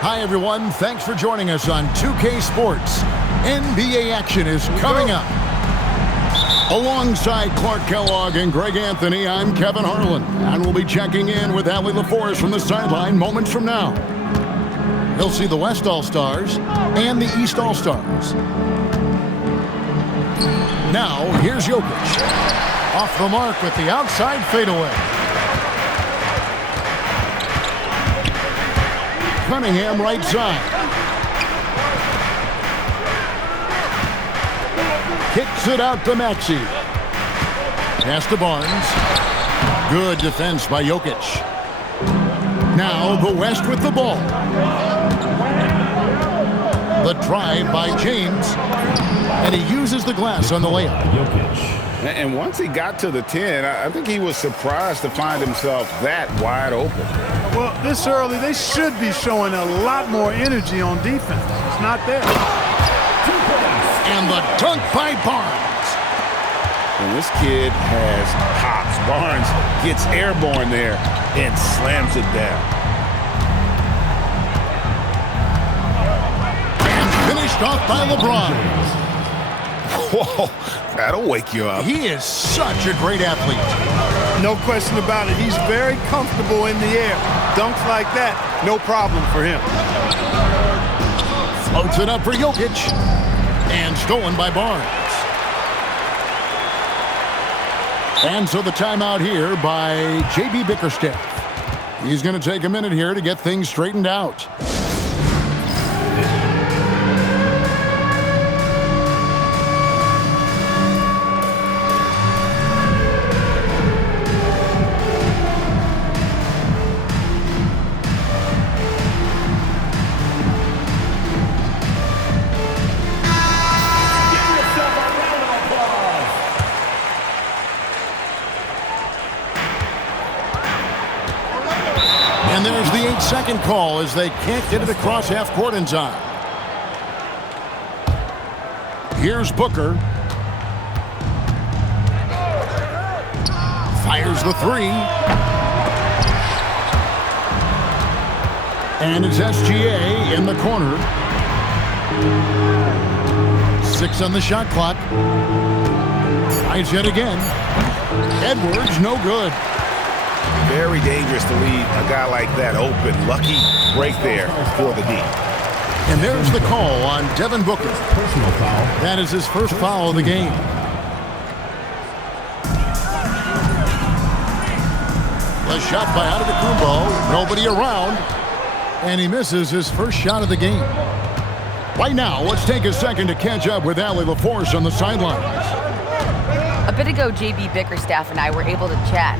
Hi, everyone. Thanks for joining us on 2K Sports. NBA action is coming up. Alongside Clark Kellogg and Greg Anthony, I'm Kevin Harlan, and we'll be checking in with Allie LaForest from the sideline moments from now. He'll see the West All-Stars and the East All-Stars. Now, here's Jokic. Off the mark with the outside fadeaway. Cunningham right side. Kicks it out to Maxey. Pass to Barnes. Good defense by Jokic. Now the West with the ball. The drive by James. And he uses the glass on the layup. And once he got to the 10, I think he was surprised to find himself that wide open. Well, this early, they should be showing a lot more energy on defense. It's not there. And the dunk by Barnes. And this kid has hops. Barnes gets airborne there and slams it down. And finished off by LeBron. Whoa, that'll wake you up. He is such a great athlete. No question about it. He's very comfortable in the air. Dunks like that, no problem for him. Floats it up for Jokic. And stolen by Barnes. And so the timeout here by J.B. Bickerstaff. He's going to take a minute here to get things straightened out. And there's the 8-second call as they can't get it across half court in time. Here's Booker. Fires the three. And it's SGA in the corner. 6 on the shot clock. Tries yet again. Edwards, no good. Very dangerous to leave a guy like that open. Lucky break there for the D. And there's the call on Devin Booker. Personal foul. That is his first foul of the game. The shot by Antetokounmpo. Nobody around. And he misses his first shot of the game. Right now, let's take a second to catch up with Allie LaForce on the sidelines. A bit ago, JB Bickerstaff and I were able to chat.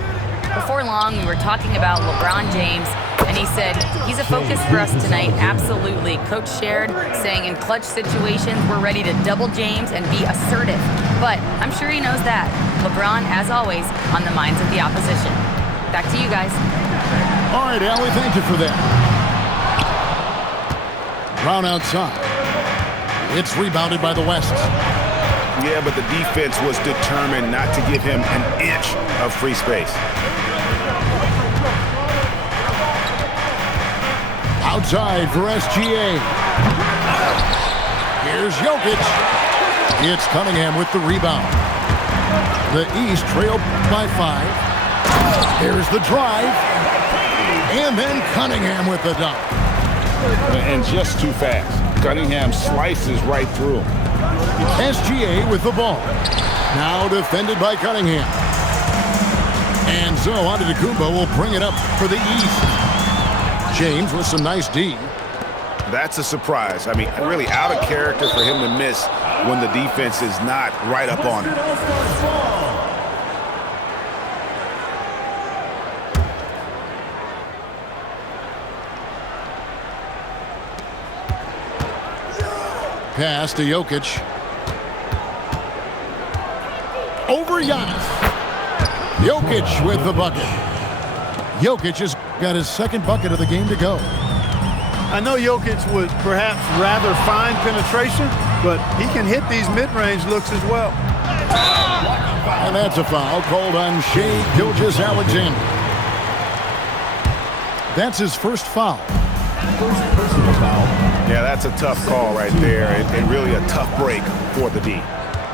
Before long, we were talking about LeBron James, and he said, he's a focus for us tonight, absolutely. Coach shared, saying in clutch situations, we're ready to double James and be assertive. But I'm sure he knows that. LeBron, as always, on the minds of the opposition. Back to you guys. All right, Allie, thank you for that. Brown outside. It's rebounded by the West. Yeah, but the defense was determined not to give him an inch of free space. Outside for SGA. Here's Jokic. It's Cunningham with the rebound. The East trailed by 5. Here's the drive. And then Cunningham with the dunk. And just too fast. Cunningham slices right through him. SGA with the ball. Now defended by Cunningham. And so Antetokounmpo will bring it up for the East. James with some nice D. That's a surprise. I mean, really out of character for him to miss when the defense is not right up on him. Pass to Jokic. Over Giannis. Jokic with the bucket. Jokic has got his second bucket of the game to go. I know Jokic would perhaps rather find penetration, but he can hit these mid-range looks as well. And that's a foul called on Shai Gilgeous-Alexander. That's his first foul. First personal foul. Yeah, that's a tough call right there, and really a tough break for the D.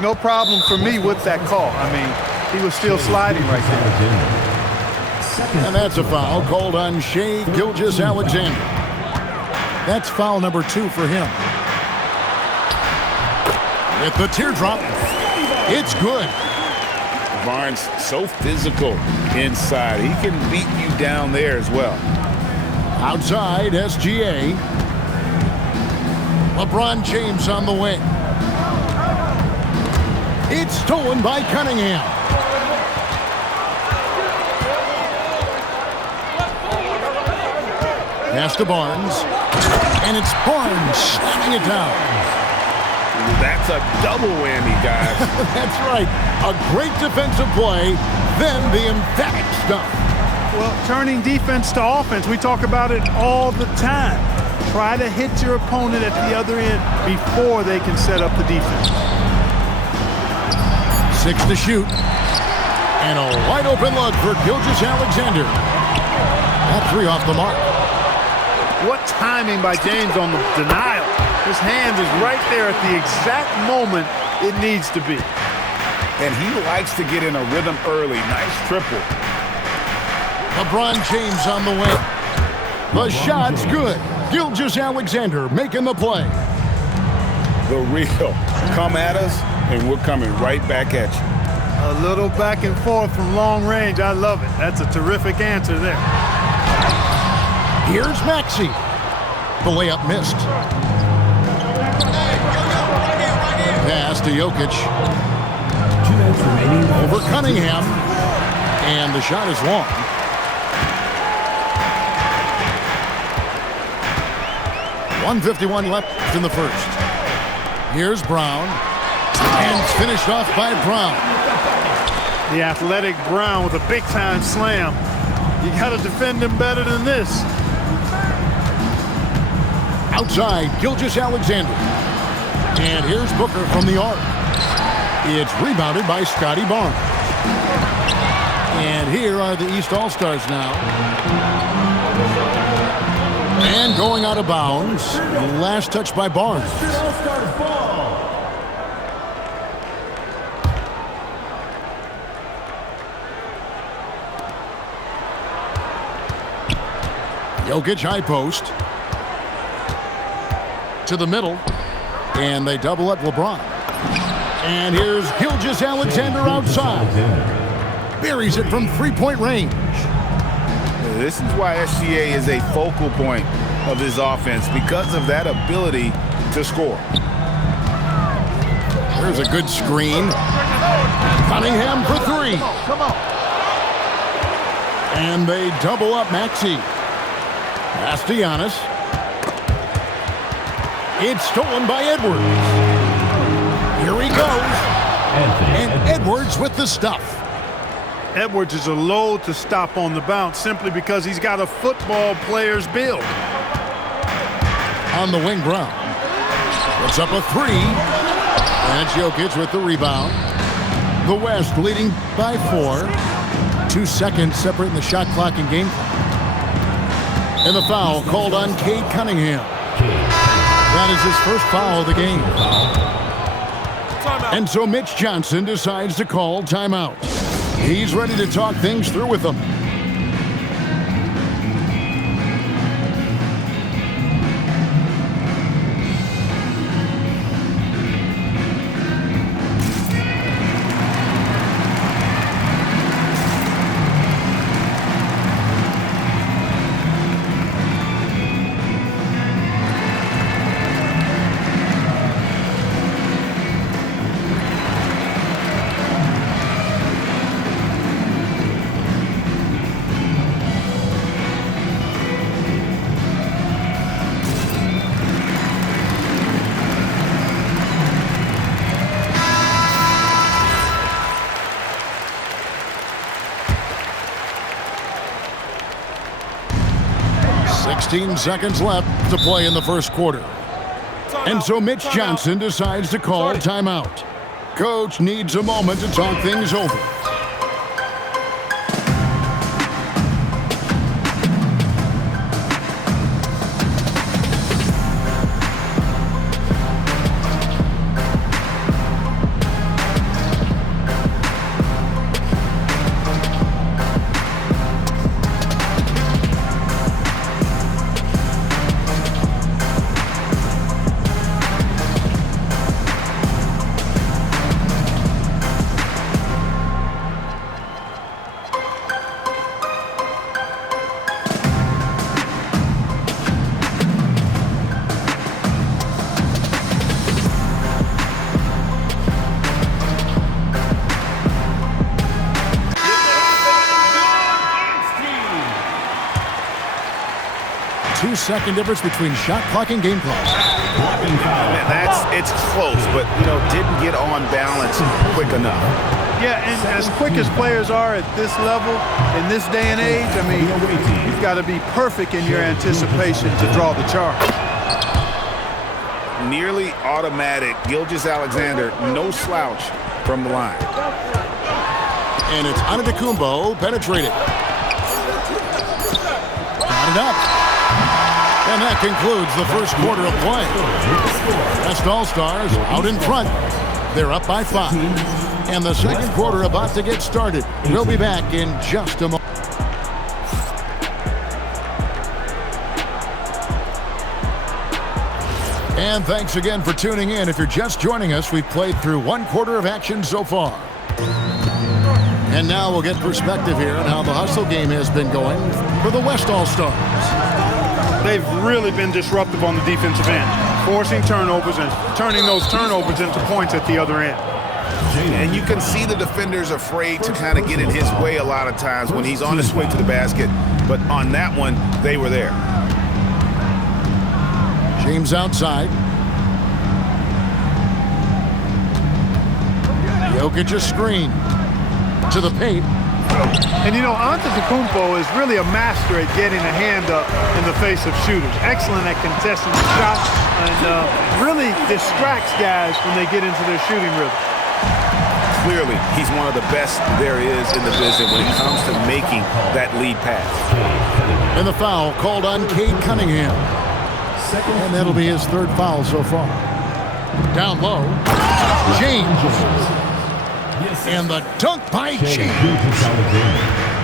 No problem for me with that call. I mean, he was still sliding right there. And that's a foul called on Shai Gilgeous-Alexander. That's foul number 2 for him. With the teardrop, it's good. Barnes so physical inside. He can beat you down there as well. Outside, SGA. LeBron James on the wing. It's stolen by Cunningham. Pass to Barnes. And it's Barnes slamming it down. That's a double whammy, guys. That's right. A great defensive play, then the emphatic stuff. Well, turning defense to offense, we talk about it all the time. Try to hit your opponent at the other end before they can set up the defense. 6 to shoot. And a wide open look for Gilgeous-Alexander. That 3 off the mark. What timing by James on the denial. His hand is right there at the exact moment it needs to be. And he likes to get in a rhythm early. Nice triple. LeBron James on the wing. The shot's good. Gilgeous-Alexander making the play. The real. Come at us, and we're coming right back at you. A little back and forth from long range. I love it. That's a terrific answer there. Here's Maxey. The layup missed. Pass to Jokic. 2 minutes remaining. Over Cunningham. And the shot is long. .151 left in the first. Here's Brown. And it's finished off by Brown. The athletic Brown with a big-time slam. You got to defend him better than this. Outside, Gilgeous-Alexander. And here's Booker from the arc. It's rebounded by Scotty Barnes. And here are the East All-Stars now. And going out of bounds. Last touch by Barnes. Jokic high post. To the middle. And they double up LeBron. And here's Gilgeous-Alexander outside. Buries it from three-point range. This is why SGA is a focal point of this offense, because of that ability to score. There's a good screen. Cunningham for three. And they double up Maxey. Pass to Giannis. It's stolen by Edwards. Here he goes. And Edwards with the stuff. Edwards is a load to stop on the bounce simply because he's got a football player's build. On the wing, Brown. Puts up a three. And Jokic with the rebound. The West leading by 4. 2 seconds separating the shot clock and game clock. And the foul called on Cade Cunningham. That is his first foul of the game. And so Mitch Johnson decides to call timeout. He's ready to talk things through with them. Seconds left to play in the first quarter. And so Mitch Johnson decides to call timeout. Coach needs a moment to talk things over. Second difference between shot clock and game clock. It's close, but didn't get on balance quick enough. Yeah, and as quick as players are at this level, in this day and age, I mean, you've got to be perfect in your anticipation to draw the charge. Nearly automatic. Gilgeous-Alexander, no slouch from the line. And it's Antetokounmpo penetrated. Got it up. And that concludes the first quarter of play. West All-Stars out in front. They're up by 5. And the second quarter about to get started. We'll be back in just a moment. And thanks again for tuning in. If you're just joining us, we've played through one quarter of action so far. And now we'll get perspective here on how the hustle game has been going for the West All-Stars. They've really been disruptive on the defensive end, forcing turnovers and turning those turnovers into points at the other end. And you can see the defenders afraid to kind of get in his way a lot of times when he's on his way to the basket. But on that one, they were there. James outside. Jokic a screen to the paint. And Antetokounmpo is really a master at getting a hand up in the face of shooters. Excellent at contesting the shot and really distracts guys when they get into their shooting rhythm. Clearly, he's one of the best there is in the business when it comes to making that lead pass. And the foul called on Cade Cunningham. And that'll be his third foul so far. Down low, James. And the dunk by James.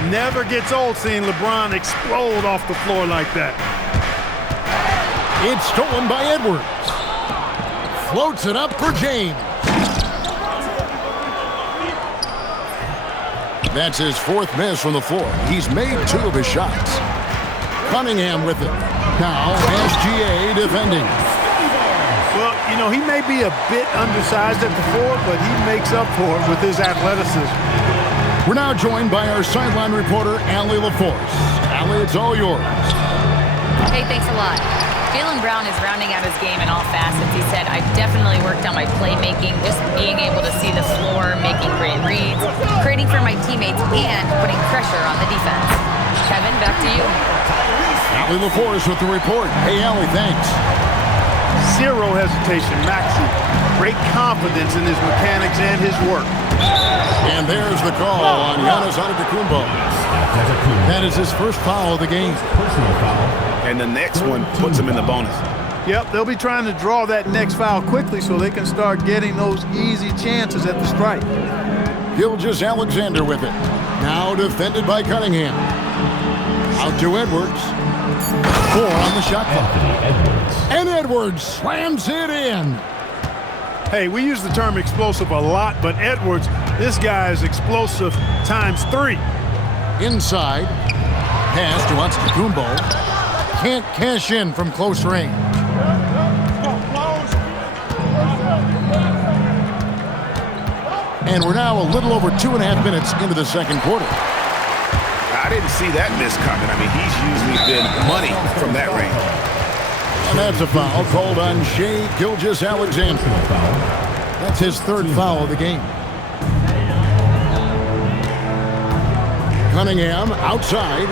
Never gets old seeing LeBron explode off the floor like that. It's stolen by Edwards. Floats it up for James. That's his fourth miss from the floor. He's made 2 of his shots. Cunningham with it. Now SGA defending. Well, you know, he may be a bit undersized at the 4, but he makes up for it with his athleticism. We're now joined by our sideline reporter, Allie LaForce. Allie, it's all yours. Hey, thanks a lot. Jaylen Brown is rounding out his game in all facets. He said, I've definitely worked on my playmaking, just being able to see the floor, making great reads, creating for my teammates, and putting pressure on the defense. Kevin, back to you. Allie LaForce with the report. Hey, Allie, thanks. Zero hesitation, Maxey. Great confidence in his mechanics and his work. And there's the call on Giannis Antetokounmpo. That is his first foul of the game. Personal foul. And the next one puts him in the bonus. Yep, they'll be trying to draw that next foul quickly so they can start getting those easy chances at the stripe. Gilgeous-Alexander with it. Now defended by Cunningham. Out to Edwards. 4 on the shot clock. And Edwards slams it in. Hey, we use the term explosive a lot, but Edwards, this guy is explosive times 3. Inside. Pass to Antetokounmpo. Can't cash in from close range. And we're now a little over 2.5 minutes into the second quarter. I didn't see that miss coming. I mean, he's usually been money from that range. And that's a foul called on Shai Gilgeous-Alexander. That's his 3rd foul of the game. Cunningham outside.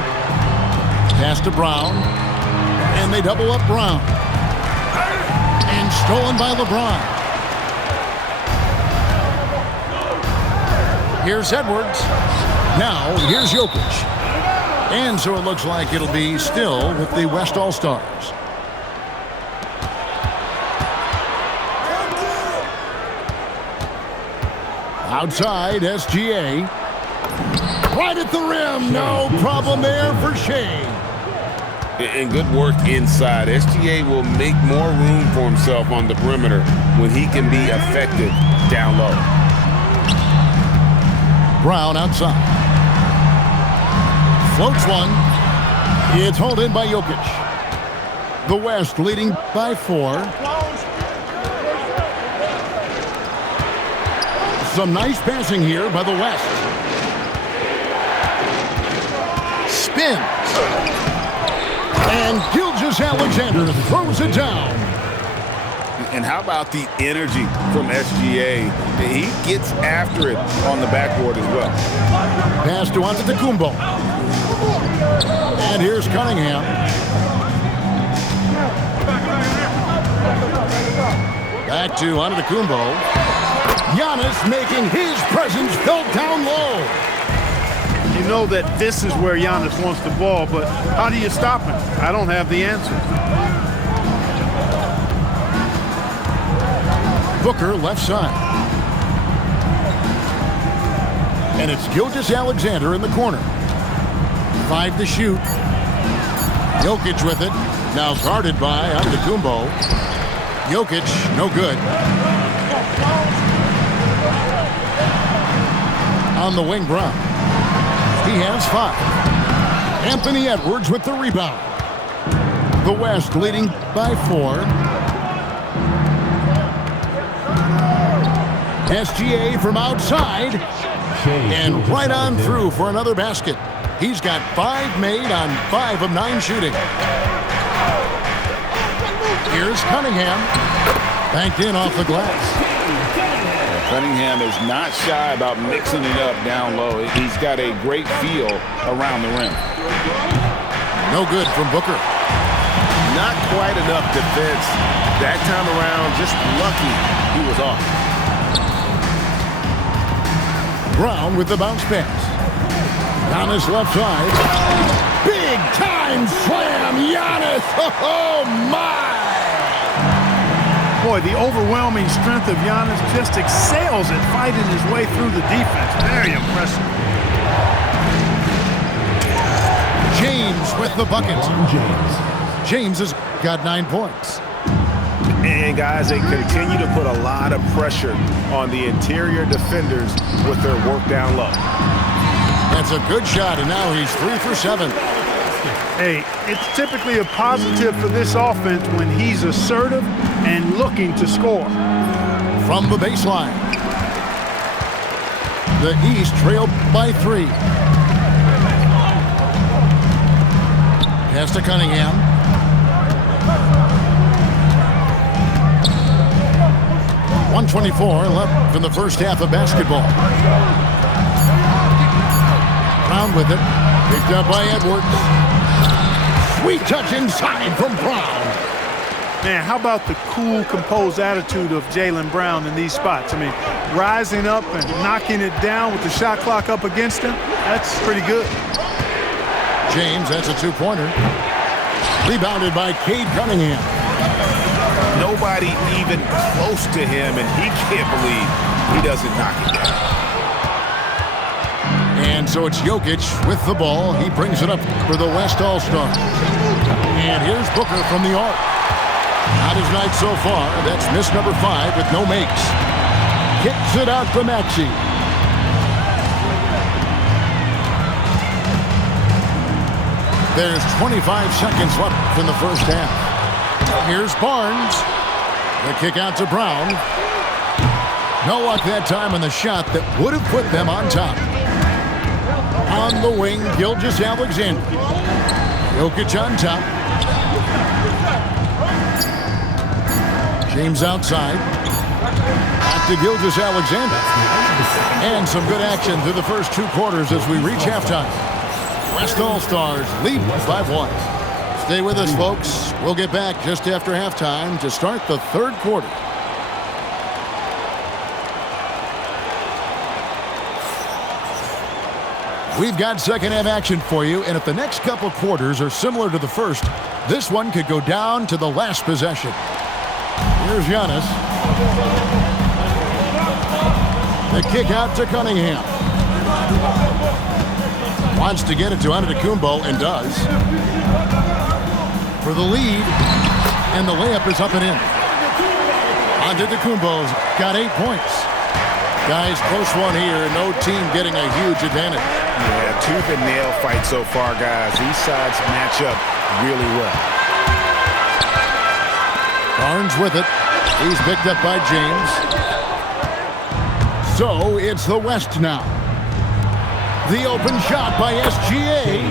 Pass to Brown. And they double up Brown. And stolen by LeBron. Here's Edwards. Now, here's Jokic. And so it looks like it'll be still with the West All-Stars. Outside, SGA. Right at the rim. No problem there for Shai. And good work inside. SGA will make more room for himself on the perimeter when he can be effective down low. Brown outside. Floats one. It's hauled in by Jokic. The West leading by 4. Some nice passing here by the West. Spins. And Gilgeous-Alexander throws it down. And how about the energy from SGA? He gets after it on the backboard as well. Pass to Antetokounmpo. And here's Cunningham. Back to Antetokounmpo. Giannis making his presence felt down low. You know that this is where Giannis wants the ball, but how do you stop him? I don't have the answer. Booker left side. And it's Gilgeous-Alexander in the corner. 5 to shoot. Jokic with it. Now guarded by Antetokounmpo. Jokic, no good. On the wing, Brown. He has 5. Anthony Edwards with the rebound. The West leading by 4. SGA from outside. And right on through for another basket. He's got 5 made on 5 of 9 shooting. Here's Cunningham. Banked in off the glass. Cunningham is not shy about mixing it up down low. He's got a great feel around the rim. No good from Booker. Not quite enough defense. That time around, just lucky he was off. Brown with the bounce pass. Giannis left side. Big time slam, Giannis. Oh, my. Boy, the overwhelming strength of Giannis just excels at fighting his way through the defense. Very impressive. James with the bucket. LeBron James. James has got 9 points. And guys, they continue to put a lot of pressure on the interior defenders with their work down low. That's a good shot, and now he's 3 for 7. Hey, it's typically a positive for this offense when he's assertive and looking to score. From the baseline. The East trailed by 3. Pass to Cunningham. .124 left in the first half of basketball. Brown with it. Picked up by Edwards. Sweet touch inside from Brown. Man, how about the cool, composed attitude of Jaylen Brown in these spots? I mean, rising up and knocking it down with the shot clock up against him, that's pretty good. James, that's a 2-pointer. Rebounded by Cade Cunningham. Nobody even close to him, and he can't believe he doesn't knock it down. And so it's Jokic with the ball. He brings it up for the West All-Stars. And here's Booker from the arc. Not his night so far. That's miss number 5 with no makes. Kicks it out to Maxey. There's 25 seconds left in the first half. Here's Barnes. The kick out to Brown. No luck that time on the shot that would have put them on top. On the wing, Gilgeous-Alexander. Jokic on top. James outside. Back to Gilgeous-Alexander. And some good action through the first 2 quarters as we reach halftime. West All-Stars lead by 1. Stay with us, folks. We'll get back just after halftime to start the third quarter. We've got second half action for you, and if the next couple quarters are similar to the first, this one could go down to the last possession. Here's Giannis. The kick out to Cunningham. Wants to get it to Antetokounmpo and does. For the lead, and the layup is up and in. Antetokounmpo's got 8 points. Guys, close one here. No team getting a huge advantage. Yeah, tooth and nail fight so far, guys. These sides match up really well. Barnes with it. He's picked up by James. So it's the West now. The open shot by SGA.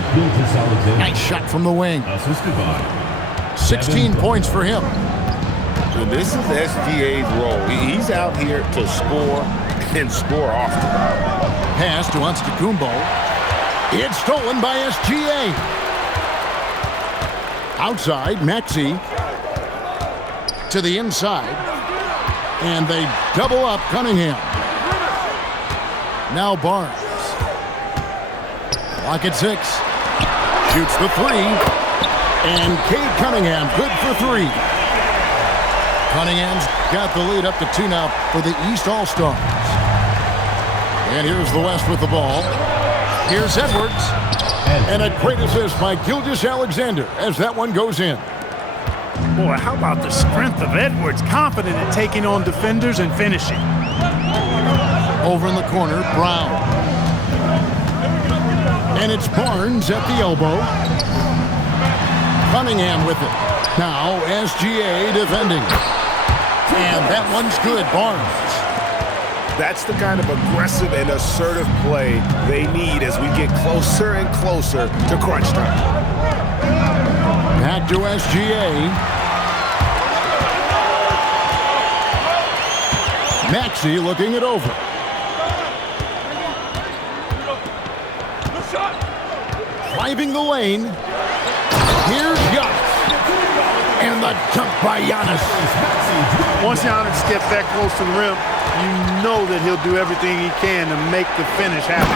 Nice shot from the wing. Assisted by 16 points for him. And this is SGA's role. He's out here to score and score often. Pass to Antetokounmpo. It's stolen by SGA. Outside, Maxey to the inside. And they double up Cunningham. Now Barnes. Clock at 6. Shoots the 3. And Cade Cunningham good for 3. Cunningham's got the lead up to 2 now for the East All-Stars. And here's the West with the ball. Here's Edwards. And a great assist by Gilgeous-Alexander as that one goes in. Boy, how about the strength of Edwards, confident in taking on defenders and finishing. Over in the corner, Brown. And it's Barnes at the elbow. Cunningham with it. Now SGA defending. And that one's good, Barnes. That's the kind of aggressive and assertive play they need as we get closer and closer to crunch time. Back to SGA. Maxey looking it over. Driving the lane. Here's Giannis. And the dunk by Giannis. Once Giannis gets that close to the rim, you know that he'll do everything he can to make the finish happen.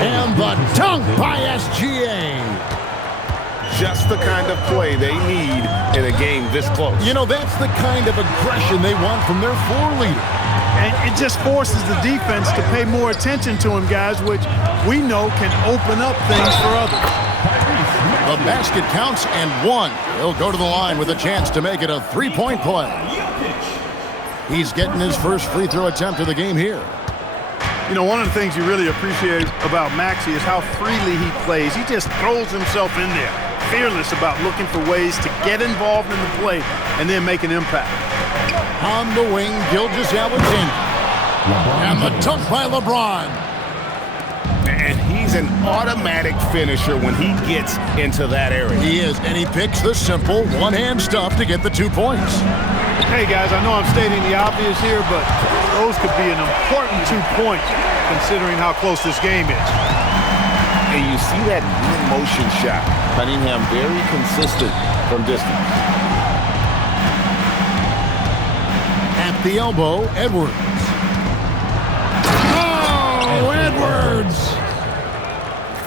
And the dunk by SGA. Just the kind of play they need in a game this close. You know, that's the kind of aggression they want from their floor leader. And it just forces the defense to pay more attention to him, guys, which we know can open up things for others. The basket counts and one. He'll go to the line with a chance to make it a three-point play. He's getting his first free throw attempt of the game here. You know, one of the things you really appreciate about Maxey is how freely he plays. He just throws himself in there, fearless about looking for ways to get involved in the play and then make an impact. On the wing, Gilgeous-Alexander. And the dunk by LeBron. And he's an automatic finisher when he gets into that area. He is, and he picks the simple one-hand stuff to get the 2 points. Hey, guys, I know I'm stating the obvious here, but those could be an important 2 points considering how close this game is. And you see that in-motion shot. Cunningham very consistent from distance. At the elbow, Edwards. Oh, Edwards!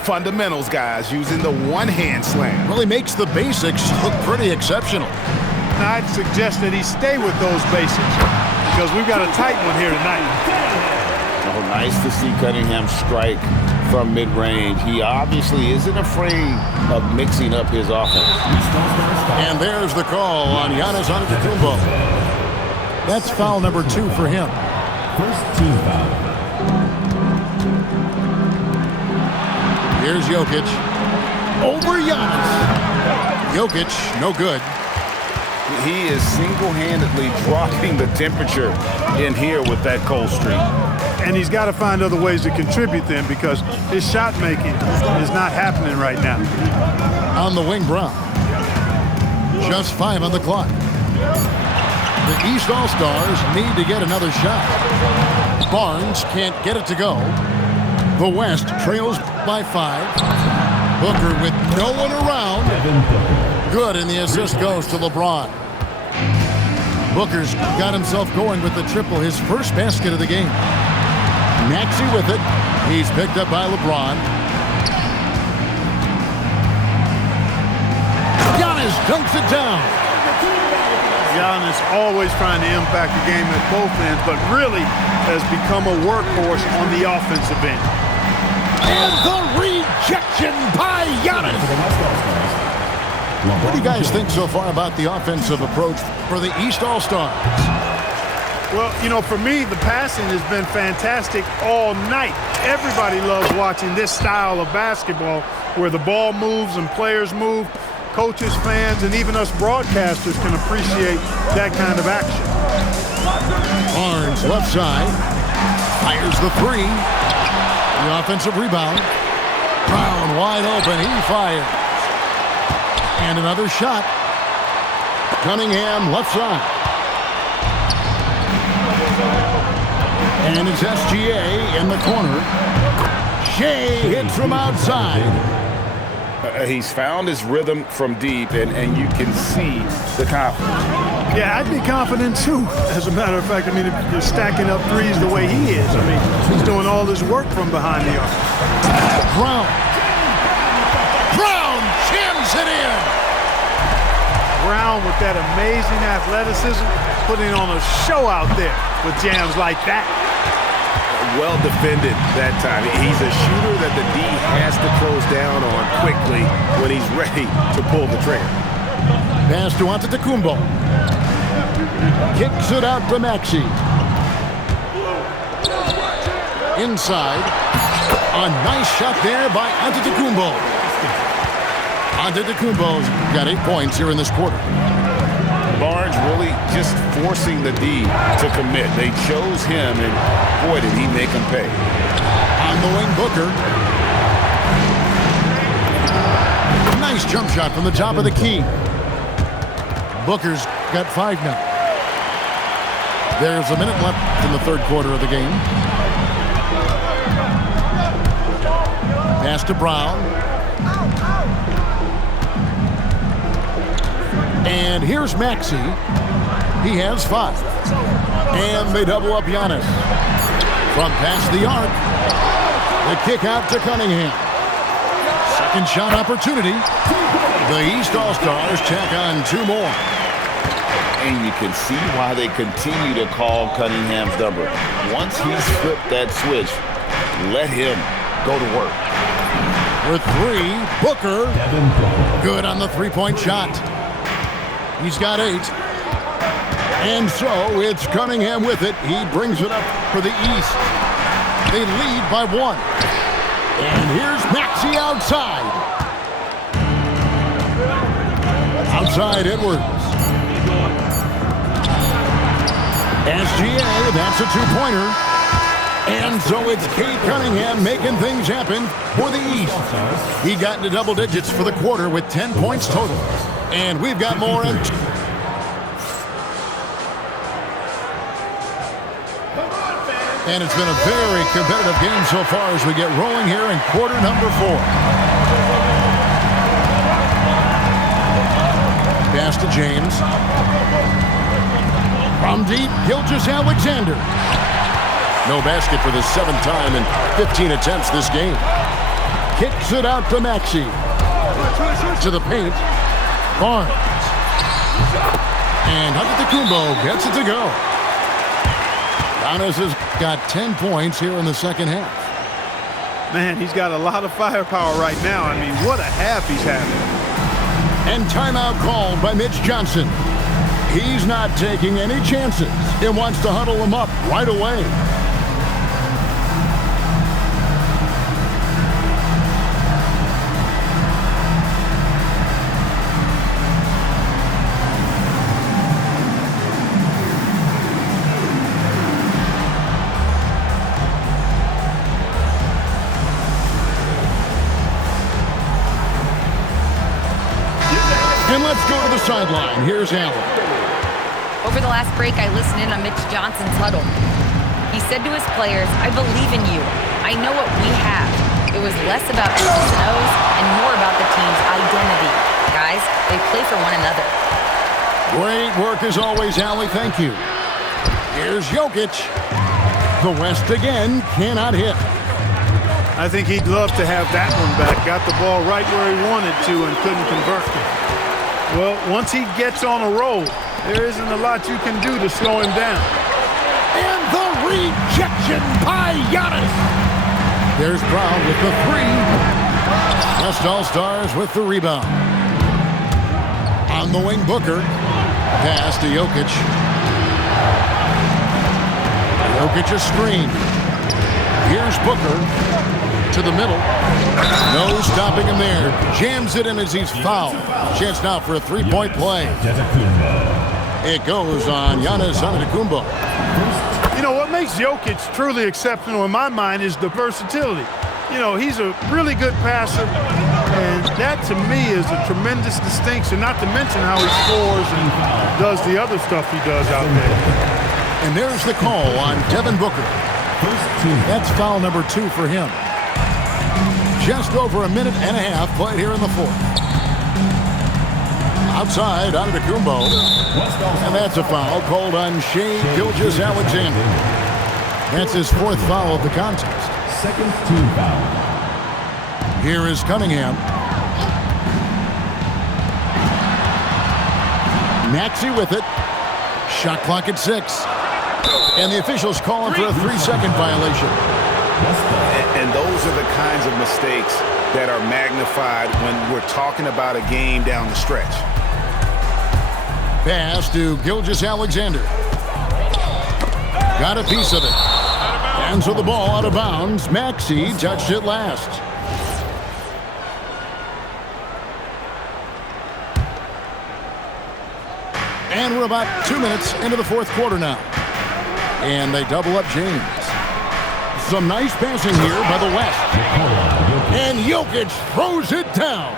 Fundamentals, guys, using the one-hand slam. Really makes the basics look pretty exceptional. I'd suggest that he stay with those basics because we've got a tight one here tonight. Oh, nice to see Cunningham strike from mid-range. He obviously isn't afraid of mixing up his offense. And there's the call on Giannis Antetokounmpo. That's foul number 2 for him. First team foul. Here's Jokic. Over Giannis. Jokic, no good. He is single-handedly dropping the temperature in here with that cold streak. And he's got to find other ways to contribute then because his shot making is not happening right now. On the wing, Brown. Just 5 on the clock. The East All-Stars need to get another shot. Barnes can't get it to go. The West trails by 5. Booker with no one around. Good, and the assist goes to LeBron. Booker's got himself going with the triple, his first basket of the game. Maxey with it. He's picked up by LeBron. Giannis dunks it down. Giannis always trying to impact the game at both ends, but really has become a workhorse on the offensive end. And the rejection by Giannis. What do you guys think so far about the offensive approach for the East All-Stars? Well, you know, for me, the passing has been fantastic all night. Everybody loves watching this style of basketball where the ball moves and players move. Coaches, fans, and even us broadcasters can appreciate that kind of action. Barnes, left side, fires the 3. The offensive rebound. Brown wide open, he fires. And another shot. Cunningham, left side. And it's SGA in the corner. Shea hits from outside. He's found his rhythm from deep, and you can see the confidence. Yeah, I'd be confident too. As a matter of fact, I mean, if you're stacking up threes the way he is, I mean, he's doing all this work from behind the arc. Brown jams it in. Brown with that amazing athleticism, putting on a show out there with jams like that. Well defended that time. He's a shooter that the D has to close down on quickly when he's ready to pull the trigger. Pass to Antetokounmpo. Kicks it out to Maxey. Inside. A nice shot there by Antetokounmpo. Antetokounmpo's got 8 points here in this quarter. Barnes really just forcing the D to commit. They chose him, and boy, did he make him pay. On the wing, Booker. Nice jump shot from the top of the key. Booker's got 5 now. There's a minute left in the third quarter of the game. Pass to Brown. And here's Maxey. He has 5. And they double up Giannis. From past the arc. The kick out to Cunningham. Second shot opportunity. The East All-Stars tack on 2 more. And you can see why they continue to call Cunningham's number. Once he's flipped that switch, let him go to work. For three, Booker. Devin Booker. Good on the three-point shot. He's got 8. And so it's Cunningham with it. He brings it up for the East. They lead by 1. And here's Maxey outside. Outside Edwards. SGA, that's a two-pointer. And so it's Cade Cunningham making things happen for the East. He got into double digits for the quarter with 10 points total. And we've got more. And it's been a very competitive game so far as we get rolling here in quarter number 4. Pass to James. From deep, Gilgeous-Alexander. No basket for the 7th time in 15 attempts this game. Kicks it out to Maxey. To the paint. Barnes. And Antetokounmpo gets it to go. Giannis has got 10 points here in the second half. Man, he's got a lot of firepower right now. I mean, what a half he's having. And timeout called by Mitch Johnson. He's not taking any chances. He wants to huddle him up right away. And let's go to the sideline. Here's Allen. Over the last break, I listened in on Mitch Johnson's huddle. He said to his players, "I believe in you. I know what we have." It was less about X's and O's and more about the team's identity. Guys, they play for one another. Great work as always, Allie. Thank you. Here's Jokic. The West again cannot hit. I think he'd love to have that one back. Got the ball right where he wanted to and couldn't convert. Well, once he gets on a roll, there isn't a lot you can do to slow him down. And the rejection by Giannis. There's Brown with the 3. West All-Stars with the rebound. On the wing, Booker. Pass to Jokic. Jokic a screen. Here's Booker. To the middle. No stopping him there. Jams it in as he's fouled. Chance now for a three-point play. It goes on Giannis Antetokounmpo. You know, what makes Jokic truly exceptional in my mind is the versatility. You know, he's a really good passer, and that to me is a tremendous distinction, not to mention how he scores and does the other stuff he does out there. And there's the call on Devin Booker. That's foul number 2 for him. Just over a minute and a half played here in the 4th. Outside, Antetokounmpo. And that's a foul called on Shai Gilgeous-Alexander. That's his 4th foul of the contest. Second team foul. Here is Cunningham. Maxey with it. Shot clock at 6. And the officials calling for a 3-second violation. And those are the kinds of mistakes that are magnified when we're talking about a game down the stretch. Pass to Gilgeous-Alexander. Got a piece of it. And so the ball out of bounds. Maxey touched it last. And we're about 2 minutes into the 4th quarter now. And they double up James. Some nice passing here by the West. And Jokic throws it down.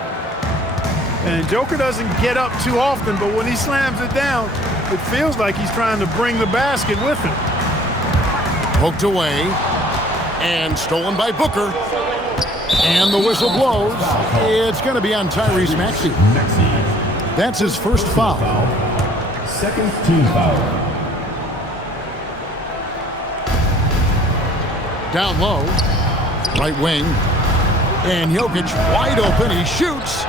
And Joker doesn't get up too often, but when he slams it down, it feels like he's trying to bring the basket with him. Poked away. And stolen by Booker. And the whistle blows. It's going to be on Tyrese Maxey. That's his first foul. Second team foul. Down low. Right wing. And Jokic wide open. He shoots.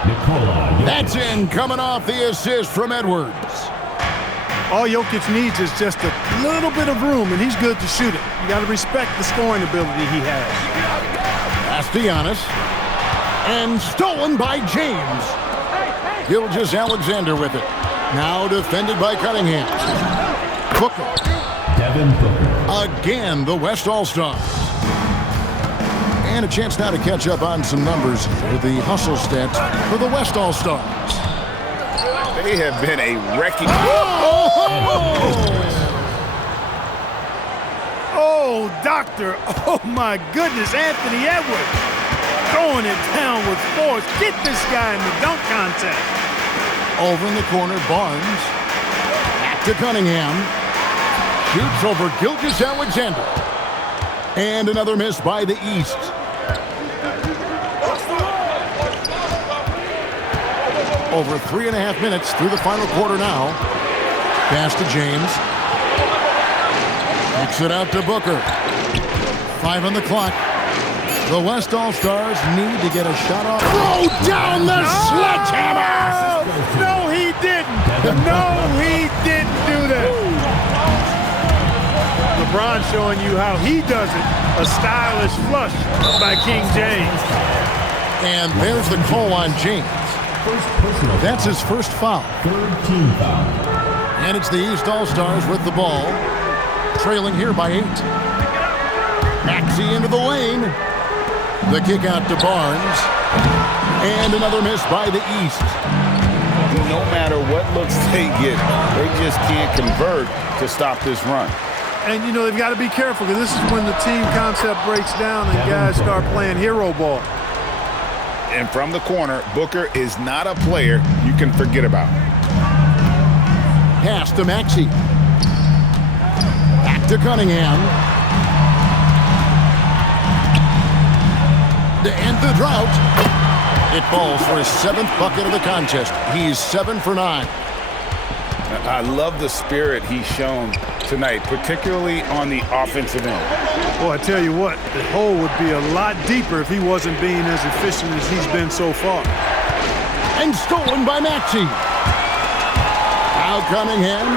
That's in, coming off the assist from Edwards. All Jokic needs is just a little bit of room, and he's good to shoot it. You got to respect the scoring ability he has. Pass to Giannis. And stolen by James. Gilgeous-Alexander with it. Now defended by Cunningham. Booker. Devin Booker. Again, the West All-Stars. And a chance now to catch up on some numbers with the hustle stats for the West All-Stars. They have been a wrecking. Oh, doctor. Oh, my goodness. Anthony Edwards throwing it down with force. Get this guy in the dunk contest. Over in the corner, Barnes. Back to Cunningham. Shoots over Gilgeous-Alexander. And another miss by the East. Over 3.5 minutes through the final quarter now. Pass to James. Kicks it out to Booker. 5 on the clock. The West All-Stars need to get a shot off. Throw down the sledgehammer! No, he didn't. No, he didn't do that. LeBron showing you how he does it. A stylish flush by King James. And there's the call on James. That's his first foul. Third team foul. And it's the East All-Stars with the ball. Trailing here by 8. Maxey into the lane. The kick out to Barnes. And another miss by the East. No matter what looks they get, they just can't convert to stop this run. And, you know, they've got to be careful because this is when the team concept breaks down and guys start playing hero ball. And from the corner, Booker is not a player you can forget about. Pass to Maxey. Back to Cunningham. To end the drought. It falls for his 7th bucket of the contest. He's 7 for 9. I love the spirit he's shown tonight, particularly on the offensive end. Well, I tell you what, the hole would be a lot deeper if he wasn't being as efficient as he's been so far. And stolen by Maxey. Now Cunningham.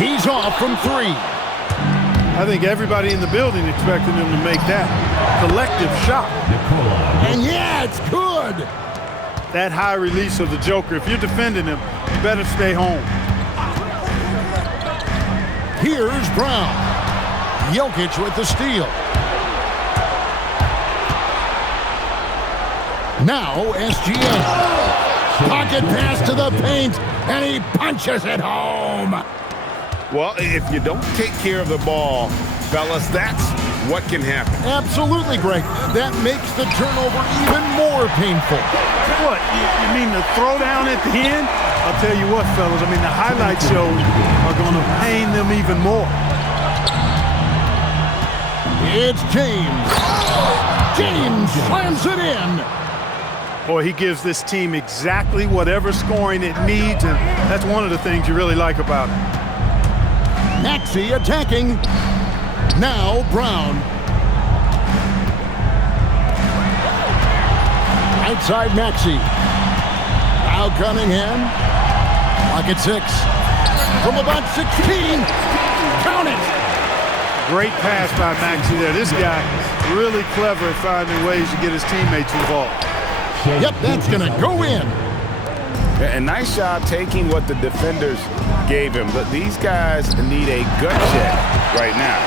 He's off from 3. I think everybody in the building expected him to make that collective shot. And yeah, it's good. That high release of the Joker, if you're defending him, you better stay home. Here's Brown. Jokic with the steal. Now SGA. Pocket pass to the paint, and he punches it home. Well, if you don't take care of the ball, fellas, that's what can happen. Absolutely, Greg. That makes the turnover even more painful. What, you mean the throwdown at the end? I'll tell you what, fellas, I mean, the highlight shows are going to pain them even more. It's James. James slams it in. Boy, he gives this team exactly whatever scoring it needs, and that's one of the things you really like about him. Maxey attacking. Now Brown. Right side Maxey. Now Cunningham. Pocket 6. From about 16. Count it. Great pass by Maxey there. This guy really clever at finding ways to get his teammates involved. Yep, that's going to go in. And nice job taking what the defenders gave him. But these guys need a gut check right now.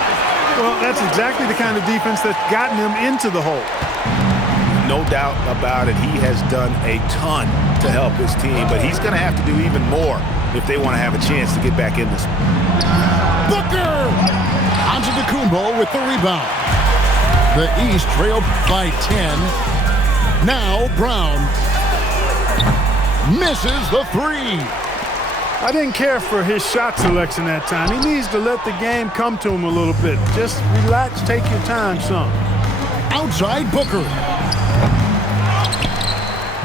Well, that's exactly the kind of defense that's gotten him into the hole. No doubt about it. He has done a ton to help his team, but he's going to have to do even more if they want to have a chance to get back in this one. Booker! Antetokounmpo with the rebound. The East trailed by 10. Now Brown misses the 3. I didn't care for his shot selection that time. He needs to let the game come to him a little bit. Just relax, take your time, son. Outside Booker.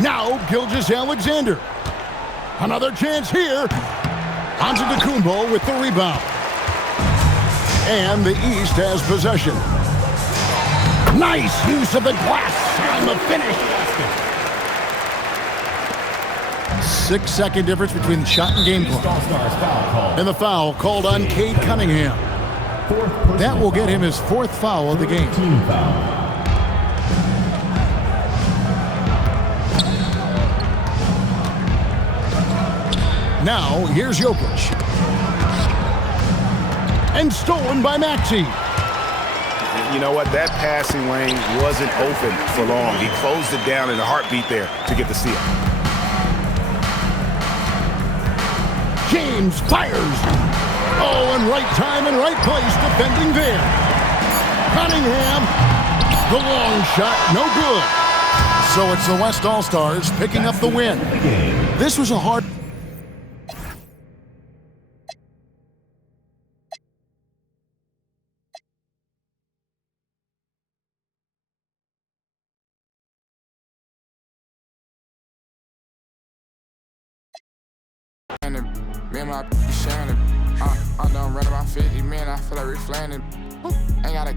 Now Gilgeous-Alexander. Another chance here. Antetokounmpo with the rebound. And the East has possession. Nice use of the glass on the finish. 6-second difference between the shot and game clock. And the foul called on Cade Cunningham. That will get him his 4th foul of the game. Now, here's Jokic. And stolen by Maxey. You know what? That passing lane wasn't open for long. He closed it down in a heartbeat there to get the steal. James fires. Oh, and right time and right place defending there. Cunningham. The long shot, no good. So it's the West All-Stars picking up the win. This was a hard... Me and my sharing it. I done run about 50, man. I feel like reflating. Ain't gotta